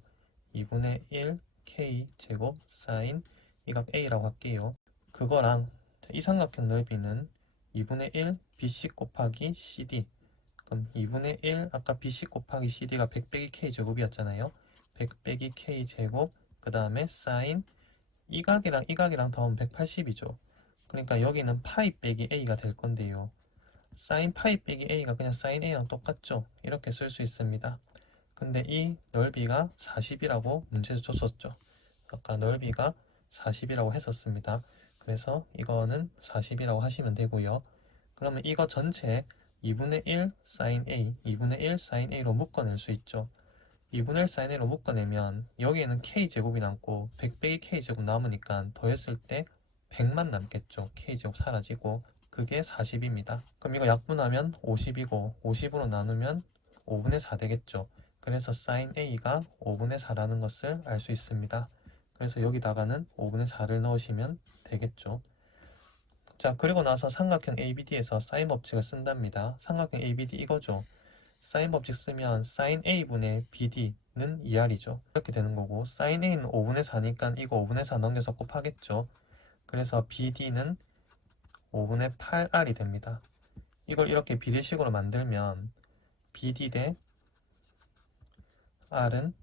2분의 1 K제곱 사인 이 값 A라고 할게요. 그거랑 이 삼각형 넓이는 2분의 1 BC 곱하기 CD. 그럼 2분의 1 아까 BC 곱하기 CD가 100 빼기 K 제곱이었잖아요. 100 빼기 K 제곱 그 다음에 사인 이 각이랑 더하면 180이죠. 그러니까 여기는 파이 빼기 A가 될 건데요. 사인 파이 빼기 A가 그냥 사인 A랑 똑같죠. 이렇게 쓸 수 있습니다. 근데 이 넓이가 40이라고 문제에서 줬었죠. 아까 넓이가 40이라고 했었습니다. 그래서 이거는 40이라고 하시면 되고요. 그러면 이거 전체 2분의 1 sin A, 2분의 1 sin A로 묶어낼 수 있죠. 2분의 1 sin A로 묶어내면 여기에는 K제곱이 남고 100 빼기 K제곱 남으니까 더했을 때 100만 남겠죠. K제곱 사라지고 그게 40입니다. 그럼 이거 약분하면 50이고 50으로 나누면 5분의 4 되겠죠. 그래서 sin A가 5분의 4라는 것을 알 수 있습니다. 그래서 여기다가는 5분의 4를 넣으시면 되겠죠. 자, 그리고 나서 삼각형 ABD에서 사인 법칙을 쓴답니다. 삼각형 ABD 이거죠. 사인 법칙 쓰면 sin A분의 BD는 2R이죠. 이렇게 되는 거고 sin A는 5분의 4니까 이거 5분의 4 넘겨서 곱하겠죠. 그래서 BD는 5분의 8R이 됩니다. 이걸 이렇게 비례식으로 만들면 BD 대 R은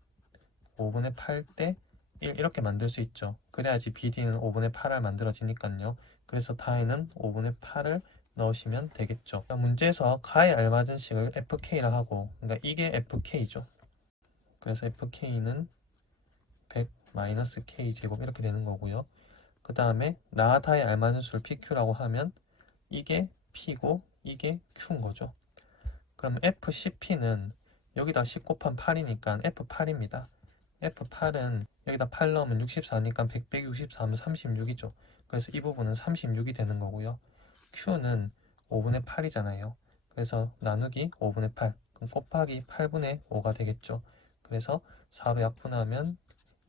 5분의 8 대 1 이렇게 만들 수 있죠. 그래야지 BD는 5분의 8R 만들어지니까요. 그래서 다에는 5분의 8을 넣으시면 되겠죠. 문제에서 가에 알맞은 식을 FK라 하고 그러니까 이게 FK죠. 그래서 FK는 100-K 제곱 이렇게 되는 거고요. 그 다음에 나다에 알맞은 수를 PQ라고 하면 이게 P고 이게 Q인 거죠. 그럼 FCP는 여기다 10 곱한 8이니까 F8입니다. F8은 여기다 8 넣으면 64니까 100 빼기 64하면 36이죠. 그래서 이 부분은 36이 되는 거고요. Q는 5분의 8이잖아요. 그래서 나누기 5분의 8. 그럼 곱하기 8분의 5가 되겠죠. 그래서 4로 약분하면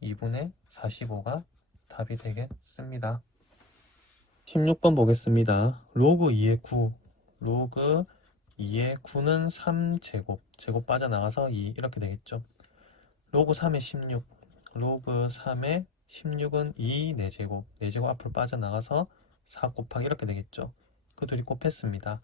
2분의 45가 답이 되겠습니다. 16번 보겠습니다. 로그 2의 9. 로그 2의 9는 3제곱. 제곱 빠져나가서 2 이렇게 되겠죠. 로그 3의 16. 로그 3의 16은 2 4제곱. 4제곱 앞으로 빠져나가서 4 곱하기 이렇게 되겠죠. 그 둘이 곱했습니다.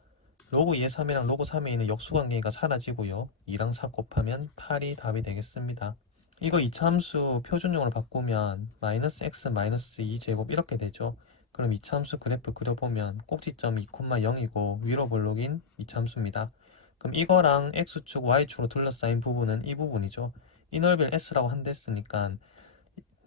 로그 2의 3이랑 로그 3에 있는 역수관계가 사라지고요. 2랑 4 곱하면 8이 답이 되겠습니다. 이거 이차함수 표준형으로 바꾸면 마이너스 x 마이너스 2제곱 이렇게 되죠. 그럼 이차함수 그래프 그려보면 꼭지점 2,0이고 위로 볼록인 이차함수입니다. 그럼 이거랑 x축, y축으로 둘러싸인 부분은 이 부분이죠. 이 넓이를 s라고 한다 했으니까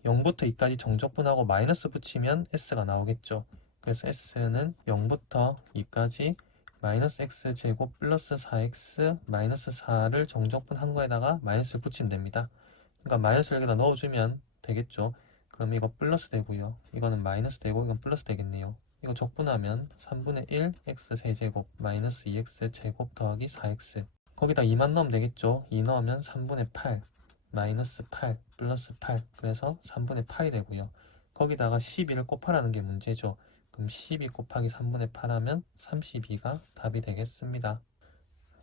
0부터 2까지 정적분하고 마이너스 붙이면 s가 나오겠죠. 그래서 s는 0부터 2까지 마이너스 x제곱 플러스 4x 마이너스 4를 정적분 한 거에다가 마이너스 붙이면 됩니다. 그러니까 마이너스를 여기다 넣어주면 되겠죠. 그럼 이거 플러스 되고요. 이거는 마이너스 되고 이건 플러스 되겠네요. 이거 적분하면 3분의 1 x 세제곱 마이너스 2x 제곱 더하기 4x 거기다 2만 넣으면 되겠죠. 2 넣으면 3분의 8 마이너스 8 플러스 8 그래서 3분의 8이 되고요. 거기다가 12를 곱하라는 게 문제죠. 그럼 12 곱하기 3분의 8 하면 32가 답이 되겠습니다.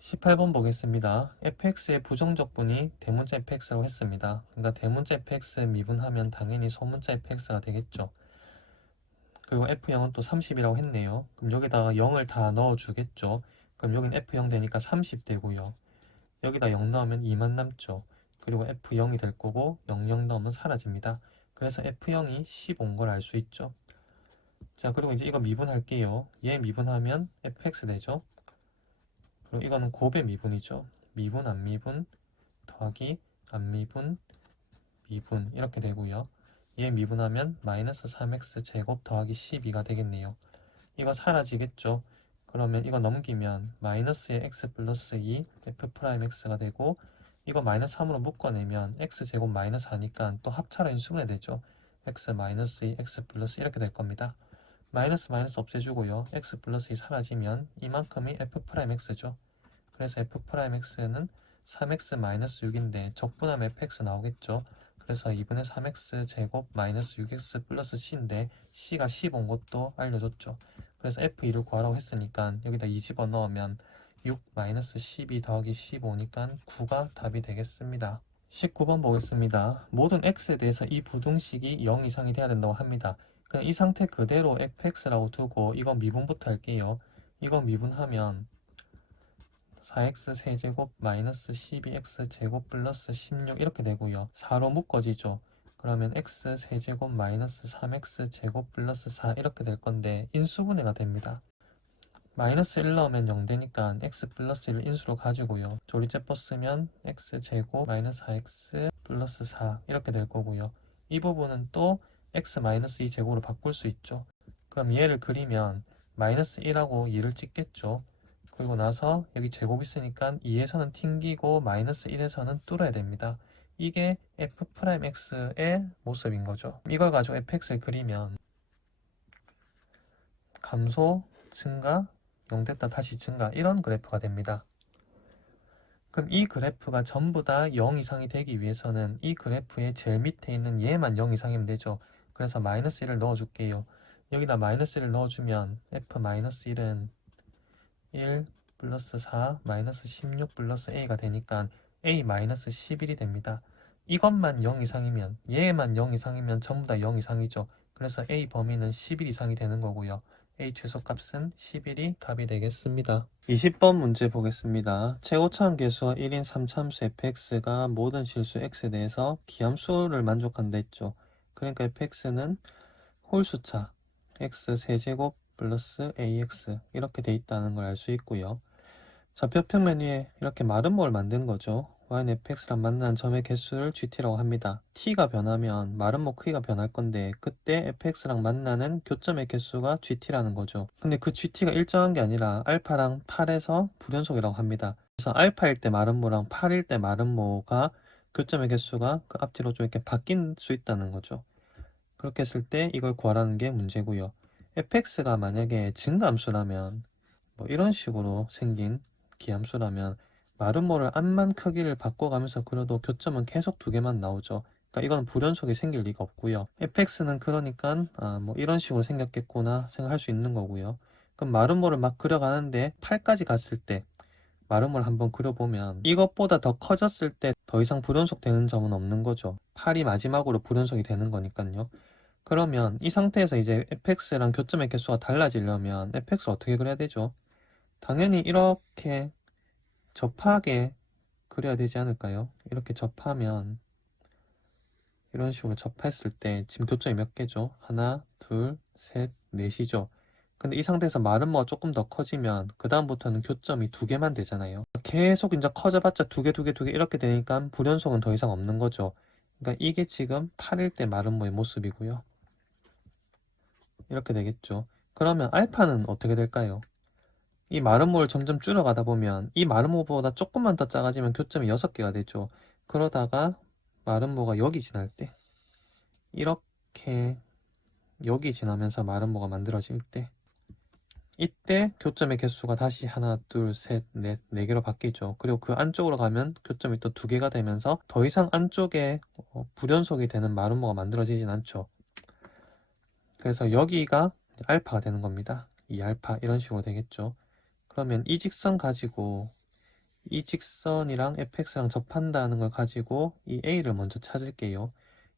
18번 보겠습니다. fx의 부정적분이 대문자 fx라고 했습니다. 그러니까 대문자 fx 미분하면 당연히 소문자 fx가 되겠죠. 그리고 f0은 또 30이라고 했네요. 그럼 여기다가 0을 다 넣어주겠죠. 그럼 여긴 f0 되니까 30 되고요. 여기다 0 넣으면 2만 남죠. 그리고 f0이 될 거고 00 넣으면 사라집니다. 그래서 f0이 15인 걸 알 수 있죠. 자, 그리고 이제 이거 미분할게요. 얘 미분하면 fx 되죠. 그리고 이거는 곱의 미분이죠. 미분, 안 미분, 더하기, 안 미분, 미분 이렇게 되고요. 얘 미분하면 마이너스 3x 제곱 더하기 12가 되겠네요. 이거 사라지겠죠. 그러면 이거 넘기면 마이너스의 x 플러스 2 f 프라임 x가 되고 이거 마이너스 3으로 묶어내면 x 제곱 마이너스 하니까 또 합차로 인수분해 되죠. x 마이너스 2 x 플러스 이렇게 될 겁니다. 마이너스 마이너스 없애주고요. x 플러스 2 사라지면 이만큼이 f 프라임 x죠. 그래서 f 프라임 x는 3x 마이너스 6인데 적분하면 fx 나오겠죠. 그래서 2분의 3x 제곱 마이너스 6x 플러스 c인데 c가 15인 것도 알려줬죠. 그래서 f2를 구하라고 했으니까 여기다 2 집어넣으면 6 마이너스 12 더하기 15니까 9가 답이 되겠습니다. 19번 보겠습니다. 모든 x에 대해서 이 부등식이 0 이상이 돼야 된다고 합니다. 그냥 이 상태 그대로 fx라고 두고 이거 미분부터 할게요. 이거 미분하면 4x 세제곱 마이너스 12x 제곱 플러스 16 이렇게 되고요. 4로 묶어지죠. 그러면 x 세제곱 마이너스 3x 제곱 플러스 4 이렇게 될 건데 인수분해가 됩니다. 마이너스 1 넣으면 0 되니까 x 플러스 1 인수로 가지고요. 조리제법 쓰면 x 제곱 마이너스 4x 플러스 4 이렇게 될 거고요. 이 부분은 또 x 마이너스 2 제곱으로 바꿀 수 있죠. 그럼 얘를 그리면 마이너스 1하고 2를 찍겠죠. 그리고 나서 여기 제곱 있으니까 2에서는 튕기고 마이너스 1에서는 뚫어야 됩니다. 이게 f'x의 모습인 거죠. 이걸 가지고 fx를 그리면 감소, 증가, 0 됐다 다시 증가 이런 그래프가 됩니다. 그럼 이 그래프가 전부 다 0 이상이 되기 위해서는 이 그래프의 제일 밑에 있는 얘만 0 이상이면 되죠. 그래서 마이너스 1을 넣어줄게요. 여기다 마이너스 1을 넣어주면 f-1은 1 플러스 4 마이너스 16 플러스 a가 되니까 a 마이너스 11이 됩니다. 이것만 0 이상이면 얘만 0 이상이면 전부 다 0 이상이죠. 그래서 a 범위는 11 이상이 되는 거고요. a 최소값은 11이 답이 되겠습니다. 20번 문제 보겠습니다. 최고차원 계수와 1인 3참수 fx가 모든 실수 x에 대해서 기함수를 만족한다 했죠. 그러니까 fx는 홀수차 x 세제곱 플러스 ax 이렇게 돼 있다는 걸 알 수 있고요. 좌표평면 위에 이렇게 마름모를 만든 거죠. y는 fx랑 만난 점의 개수를 gt라고 합니다. t가 변하면 마름모 크기가 변할 건데 그때 fx랑 만나는 교점의 개수가 gt라는 거죠. 근데 그 gt가 일정한 게 아니라 알파랑 8에서 불연속이라고 합니다. 그래서 알파일 때 마름모랑 8일 때 마름모가 교점의 개수가 그 앞뒤로 좀 이렇게 바뀔 수 있다는 거죠. 그렇게 했을 때 이걸 구하라는 게 문제고요. fx가 만약에 증가함수라면 뭐 이런 식으로 생긴 기함수라면 마름모를 앞만 크기를 바꿔가면서 그려도 교점은 계속 두 개만 나오죠. 그러니까 이건 불연속이 생길 리가 없고요. fx는 그러니까 뭐 이런 식으로 생겼겠구나 생각할 수 있는 거고요. 그럼 마름모를 막 그려가는데 8까지 갔을 때 마름모를 한번 그려보면 이것보다 더 커졌을 때 더 이상 불연속 되는 점은 없는 거죠. 8이 마지막으로 불연속이 되는 거니까요. 그러면 이 상태에서 이제 fx랑 교점의 개수가 달라지려면 fx를 어떻게 그려야 되죠? 당연히 이렇게 접하게 그려야 되지 않을까요? 이렇게 접하면 이런 식으로 접했을 때 지금 교점이 몇 개죠? 하나, 둘, 셋, 넷이죠. 근데 이 상태에서 마름모가 조금 더 커지면 그 다음부터는 교점이 두 개만 되잖아요. 계속 이제 커져봤자 두 개, 두 개, 두 개 이렇게 되니까 불연속은 더 이상 없는 거죠. 그러니까 이게 지금 8일 때 마름모의 모습이고요. 이렇게 되겠죠. 그러면 알파는 어떻게 될까요? 이 마름모를 점점 줄여가다 보면 이 마름모보다 조금만 더 작아지면 교점이 6개가 되죠. 그러다가 마름모가 여기 지날 때, 이렇게 여기 지나면서 마름모가 만들어질 때, 이때 교점의 개수가 다시 하나, 둘, 셋, 넷, 4개로 바뀌죠. 그리고 그 안쪽으로 가면 교점이 또 2개가 되면서 더 이상 안쪽에 불연속이 되는 마름모가 만들어지진 않죠. 그래서 여기가 알파가 되는 겁니다. 이 알파 이런 식으로 되겠죠. 그러면 이 직선 가지고 이 직선이랑 fx랑 접한다는 걸 가지고 이 a를 먼저 찾을게요.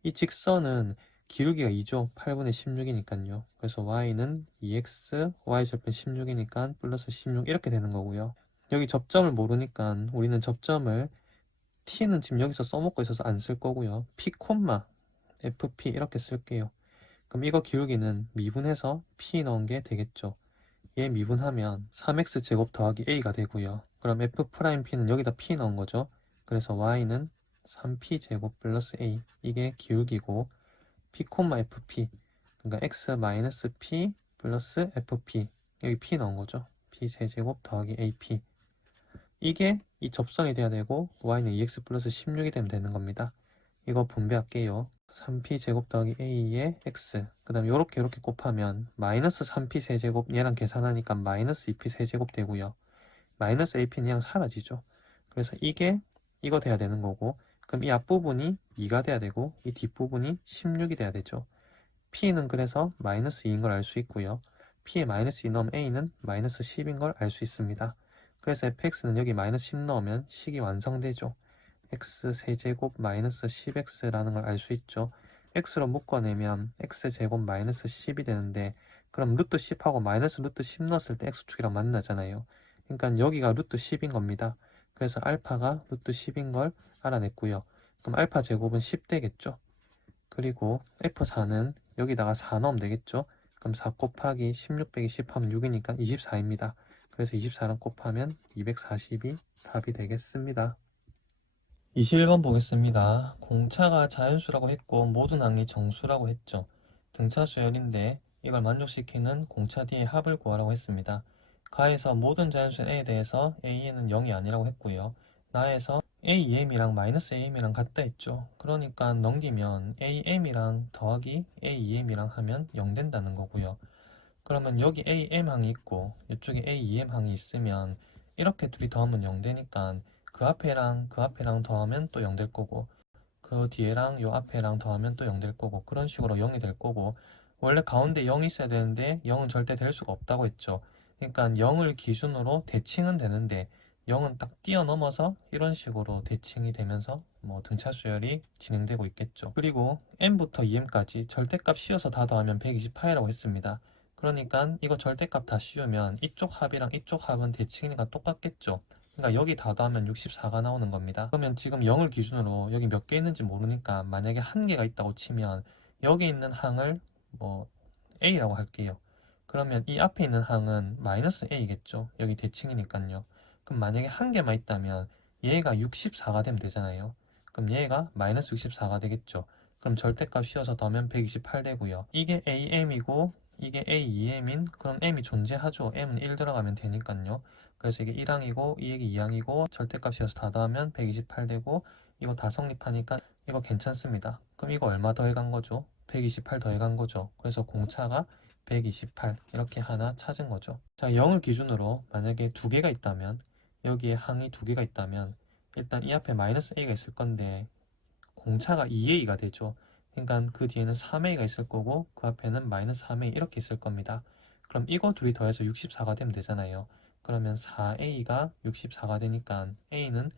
이 직선은 기울기가 2죠. 8분의 16이니까요. 그래서 y는 2x, y절편 16이니까 플러스 16 이렇게 되는 거고요. 여기 접점을 모르니까 우리는 접점을 t는 지금 여기서 써먹고 있어서 안 쓸 거고요. p, fp 이렇게 쓸게요. 그럼 이거 기울기는 미분해서 p 넣은 게 되겠죠. 얘 미분하면 3x 제곱 더하기 a가 되고요. 그럼 f'p는 여기다 p 넣은 거죠. 그래서 y는 3p 제곱 플러스 a, 이게 기울기고 p, fp, 그러니까 x 마이너스 p 플러스 fp, 여기 p 넣은 거죠. p 세제곱 더하기 ap, 이게 이 접선이 돼야 되고 y는 2x 플러스 16이 되면 되는 겁니다. 이거 분배할게요. 3p 제곱 더하기 a의 x, 그 다음에 요렇게 곱하면 마이너스 3p 세제곱, 얘랑 계산하니까 마이너스 2p 세제곱 되고요. 마이너스 ap는 그냥 사라지죠. 그래서 이게 이거 돼야 되는 거고, 그럼 이 앞부분이 2가 돼야 되고 이 뒷부분이 16이 돼야 되죠. p는 그래서 마이너스 2인 걸 알 수 있고요. p에 마이너스 2 넣으면 a는 마이너스 10인 걸 알 수 있습니다. 그래서 fx는 여기 마이너스 10 넣으면 식이 완성되죠. x 세제곱 마이너스 10x라는 걸 알 수 있죠. x로 묶어내면 x제곱 마이너스 10이 되는데, 그럼 루트 10하고 마이너스 루트 10 넣었을 때 x축이랑 만나잖아요. 그러니까 여기가 루트 10인 겁니다. 그래서 알파가 루트 10인 걸 알아냈고요. 그럼 알파 제곱은 10 되겠죠. 그리고 f4는 여기다가 4 넣으면 되겠죠. 그럼 4 곱하기 16 빼기 10 하면 6이니까 24입니다. 그래서 24랑 곱하면 240이 답이 되겠습니다. 21번 보겠습니다. 공차가 자연수라고 했고 모든 항이 정수라고 했죠. 등차 수열인데 이걸 만족시키는 공차 D의 합을 구하라고 했습니다. 가에서 모든 자연수인 A에 대해서 A는 0이 아니라고 했고요. 나에서 AM이랑 마이너스 AM이랑 같다 했죠. 그러니까 넘기면 AM이랑 더하기 AEM이랑 하면 0 된다는 거고요. 그러면 여기 AM항이 있고 이쪽에 AEM항이 있으면 이렇게 둘이 더하면 0 되니까 그 앞에랑 그 앞에랑 더하면 또 0 될 거고, 그 뒤에랑 요 앞에랑 더하면 또 0 될 거고, 그런 식으로 0이 될 거고, 원래 가운데 0이 있어야 되는데 0은 절대 될 수가 없다고 했죠. 그러니까 0을 기준으로 대칭은 되는데 0은 딱 뛰어넘어서 이런 식으로 대칭이 되면서 뭐 등차 수열이 진행되고 있겠죠. 그리고 m부터 2m까지 절대값 씌워서 다 더하면 128이라고 했습니다. 그러니까 이거 절대값 다 씌우면 이쪽 합이랑 이쪽 합은 대칭이니까 똑같겠죠. 그러니까 여기 다 더하면 64가 나오는 겁니다. 그러면 지금 0을 기준으로 여기 몇 개 있는지 모르니까 만약에 한 개가 있다고 치면 여기 있는 항을 뭐 A라고 할게요. 그러면 이 앞에 있는 항은 마이너스 A겠죠. 여기 대칭이니까요. 그럼 만약에 한 개만 있다면 얘가 64가 되면 되잖아요. 그럼 얘가 마이너스 64가 되겠죠. 그럼 절대값 씌워서 더하면 128 되고요. 이게 AM이고 이게 A2M인 그럼 M이 존재하죠. M은 1 들어가면 되니까요. 그래서 이게 1항이고 이게 2항이고 절대값 씌워서 다 더하면 128 되고, 이거 다 성립하니까 이거 괜찮습니다. 그럼 이거 얼마 더해간 거죠? 128 더해간 거죠. 그래서 공차가 128 이렇게 하나 찾은 거죠. 자, 0을 기준으로 만약에 두 개가 있다면, 여기에 항이 두 개가 있다면 일단 이 앞에 마이너스 a가 있을 건데 공차가 2a가 되죠. 그러니까 그 뒤에는 3a가 있을 거고 그 앞에는 마이너스 3a 이렇게 있을 겁니다. 그럼 이거 둘이 더해서 64가 되면 되잖아요. 그러면 4a가 64가 되니까 a는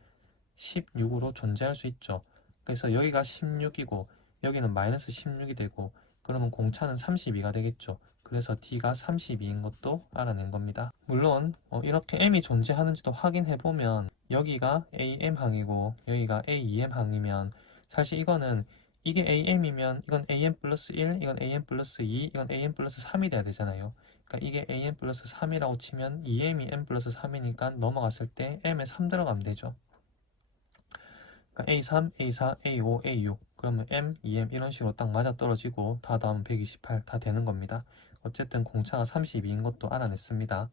16으로 존재할 수 있죠. 그래서 여기가 16이고 여기는 마이너스 16이 되고, 그러면 공차는 32가 되겠죠. 그래서 D가 32인 것도 알아낸 겁니다. 물론 이렇게 M이 존재하는지도 확인해보면 여기가 AM항이고 여기가 AEM항이면 사실 이거는 이게 AM이면 이건 AM 플러스 1, 이건 AM 플러스 2, 이건 AM 플러스 3이 돼야 되잖아요. 그러니까 이게 AM 플러스 3이라고 치면 2M이 M 플러스 3이니까 넘어갔을 때 M에 3 들어가면 되죠. 그러니까 A3, A4, A5, A6 그러면 M, 2M 이런 식으로 딱 맞아 떨어지고 다 더하면 128 다 되는 겁니다. 어쨌든 공차가 32인 것도 알아냈습니다.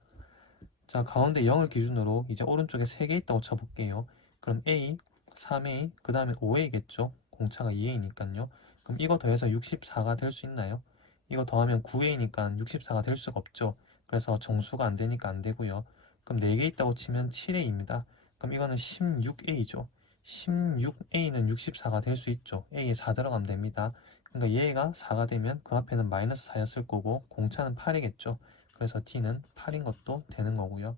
자, 가운데 0을 기준으로 이제 오른쪽에 3개 있다고 쳐볼게요. 그럼 A, 3A, 그 다음에 5A겠죠? 공차가 2A니까요. 그럼 이거 더해서 64가 될 수 있나요? 이거 더하면 9A니까 64가 될 수가 없죠. 그래서 정수가 안 되니까 안 되고요. 그럼 4개 있다고 치면 7A입니다. 그럼 이거는 16A죠. 16A는 64가 될 수 있죠. A에 4 들어가면 됩니다. 그러니까 얘가 4가 되면 그 앞에는 마이너스 4였을 거고 공차는 8이겠죠. 그래서 D는 8인 것도 되는 거고요.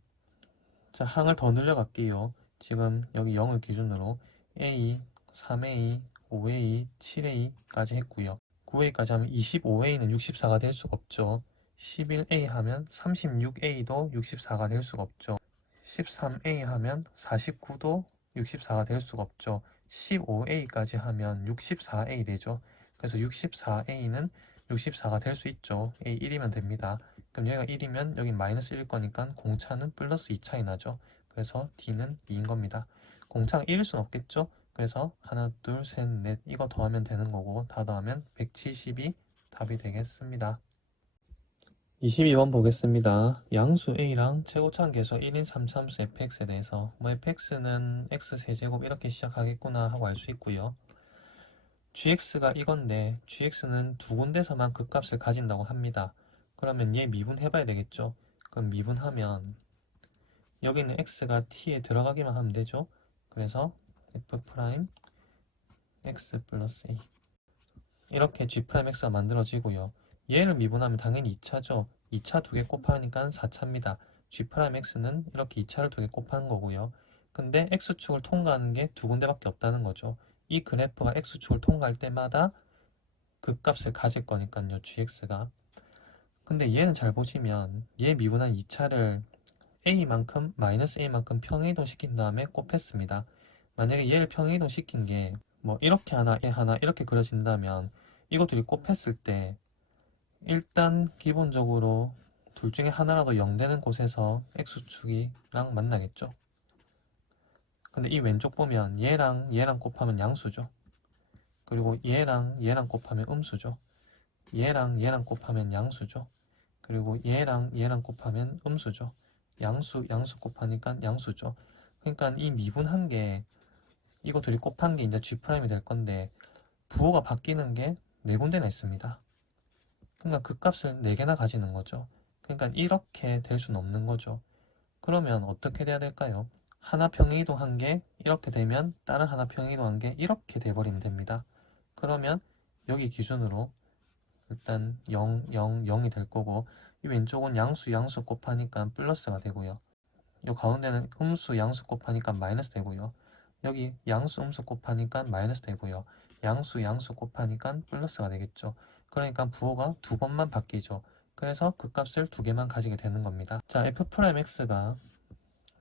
자, 항을 더 늘려갈게요. 지금 여기 0을 기준으로 A, 3A, 5A, 7A까지 했고요. 9A까지 하면 25A는 64가 될 수가 없죠. 11A 하면 36A도 64가 될 수가 없죠. 13A 하면 49도 64가 될 수가 없죠. 15A까지 하면 64A 되죠. 그래서 64A는 64가 될 수 있죠. A 1이면 됩니다. 그럼 여기가 1이면 여긴 마이너스 1일 거니까 공차는 플러스 2 차이 나죠. 그래서 D는 2인 겁니다. 공차가 1일 순 없겠죠. 그래서 하나, 둘, 셋, 넷 이거 더하면 되는 거고 다 더하면 170이 답이 되겠습니다. 22번 보겠습니다. 양수 A랑 최고차함계수 1인 3참수 fx에 대해서 fx는 x세제곱 이렇게 시작하겠구나 하고 알 수 있고요. gx가 이건데 gx는 두 군데서만 극값을 가진다고 합니다. 그러면 얘 미분해봐야 되겠죠. 그럼 미분하면 여기는 x가 t에 들어가기만 하면 되죠. 그래서 f' x 플러스 a 이렇게 g'x가 만들어지고요. 얘를 미분하면 당연히 2차죠. 2차 두 개 곱하니까 4차입니다. g'x는 이렇게 2차를 두 개 곱하는 거고요. 근데 x축을 통과하는 게 두 군데밖에 없다는 거죠. 이 그래프가 x축을 통과할 때마다 극값을 가질 거니까요. gx가. 근데 얘는 잘 보시면 얘 미분한 2차를 a만큼 마이너스 a만큼 평행이동 시킨 다음에 곱했습니다. 만약에 얘를 평행이동 시킨 게 뭐 이렇게 하나 얘 하나 이렇게 그려진다면 이거 둘이 곱했을 때 일단 기본적으로 둘 중에 하나라도 0 되는 곳에서 x축이랑 만나겠죠. 근데 이 왼쪽 보면 얘랑 얘랑 곱하면 양수죠. 그리고 얘랑 얘랑 곱하면 음수죠. 얘랑 얘랑 곱하면 양수죠. 그리고 얘랑 얘랑 곱하면 음수죠. 양수 양수 곱하니까 양수죠. 그러니까 이 미분한 게 이거 둘이 곱한 게 이제 G'이 될 건데 부호가 바뀌는 게 네 군데나 있습니다. 그러니까 극값을 4개나 가지는 거죠. 그러니까 이렇게 될 수는 없는 거죠. 그러면 어떻게 돼야 될까요? 하나 평행이동한 게 이렇게 되면 다른 하나 평행이동한 게 이렇게 돼버리면 됩니다. 그러면 여기 기준으로 일단 0, 0, 0이 될 거고 이 왼쪽은 양수, 양수 곱하니까 플러스가 되고요. 이 가운데는 음수, 양수 곱하니까 마이너스 되고요. 여기 양수, 음수 곱하니까 마이너스 되고요. 양수, 양수 곱하니까 플러스가 되겠죠. 그러니까 부호가 두 번만 바뀌죠. 그래서 그 값을 두 개만 가지게 되는 겁니다. 자, f'x가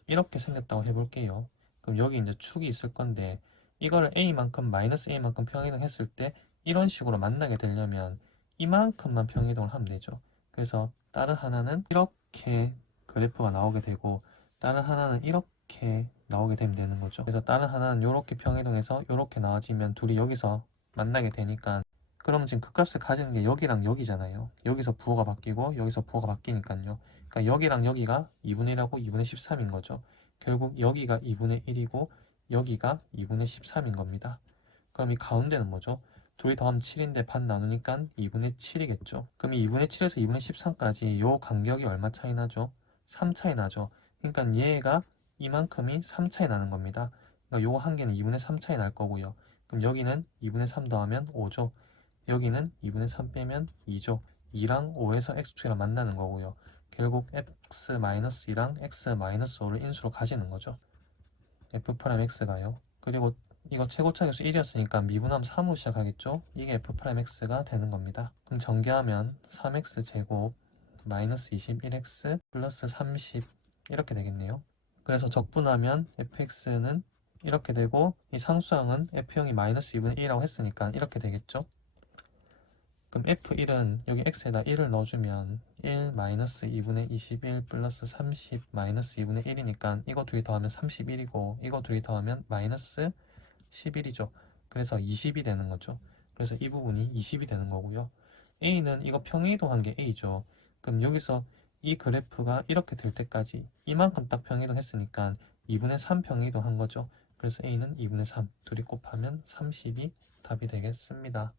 이렇게 생겼다고 해볼게요. 그럼 여기 이제 축이 있을 건데 이거를 a만큼 마이너스 a만큼 평이동 했을 때 이런 식으로 만나게 되려면 이만큼만 평이동을 하면 되죠. 그래서 다른 하나는 이렇게 그래프가 나오게 되고 다른 하나는 이렇게 나오게 되면 되는 거죠. 그래서 다른 하나는 이렇게 평이동해서 이렇게 나와지면 둘이 여기서 만나게 되니까 그러면 지금 극값을 가지는 게 여기랑 여기잖아요. 여기서 부호가 바뀌고 여기서 부호가 바뀌니까요. 그러니까 여기랑 여기가 2분의 1하고 2분의 13인 거죠. 결국 여기가 2분의 1이고 여기가 2분의 13인 겁니다. 그럼 이 가운데는 뭐죠? 둘이 더하면 7인데 반 나누니까 2분의 7이겠죠. 그럼 이 2분의 7에서 2분의 13까지 요 간격이 얼마 차이 나죠? 3 차이 나죠. 그러니까 얘가 이만큼이 3 차이 나는 겁니다. 그러니까 요 한 개는 2분의 3 차이 날 거고요. 그럼 여기는 2분의 3 더하면 5죠. 여기는 2분의 3 빼면 2죠. 2랑 5에서 x축이랑 만나는 거고요. 결국 x-2랑 x-5를 인수로 가지는 거죠. f'x가요. 그리고 이거 최고차계수 1이었으니까 미분하면 3으로 시작하겠죠? 이게 f'x가 되는 겁니다. 그럼 전개하면 3x제곱 마이너스 21x 플러스 30 이렇게 되겠네요. 그래서 적분하면 fx는 이렇게 되고 이 상수항은 f형이 마이너스 2분의 1이라고 했으니까 이렇게 되겠죠? 그럼 f1은 여기 x에다 1을 넣어주면 1 마이너스 2분의 21 플러스 30 마이너스 2분의 1이니까 이거 둘이 더하면 31이고 이거 둘이 더하면 마이너스 11이죠. 그래서 20이 되는 거죠. 그래서 이 부분이 20이 되는 거고요. a는 이거 평행이동한 게 a죠. 그럼 여기서 이 그래프가 이렇게 될 때까지 이만큼 딱 평이동했으니까 2분의 3 평이동한 거죠. 그래서 A는 2분의 3, 둘이 곱하면 30이 답이 되겠습니다.